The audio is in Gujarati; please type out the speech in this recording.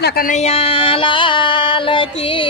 કૃષ્ણ કનૈયા લાલ કી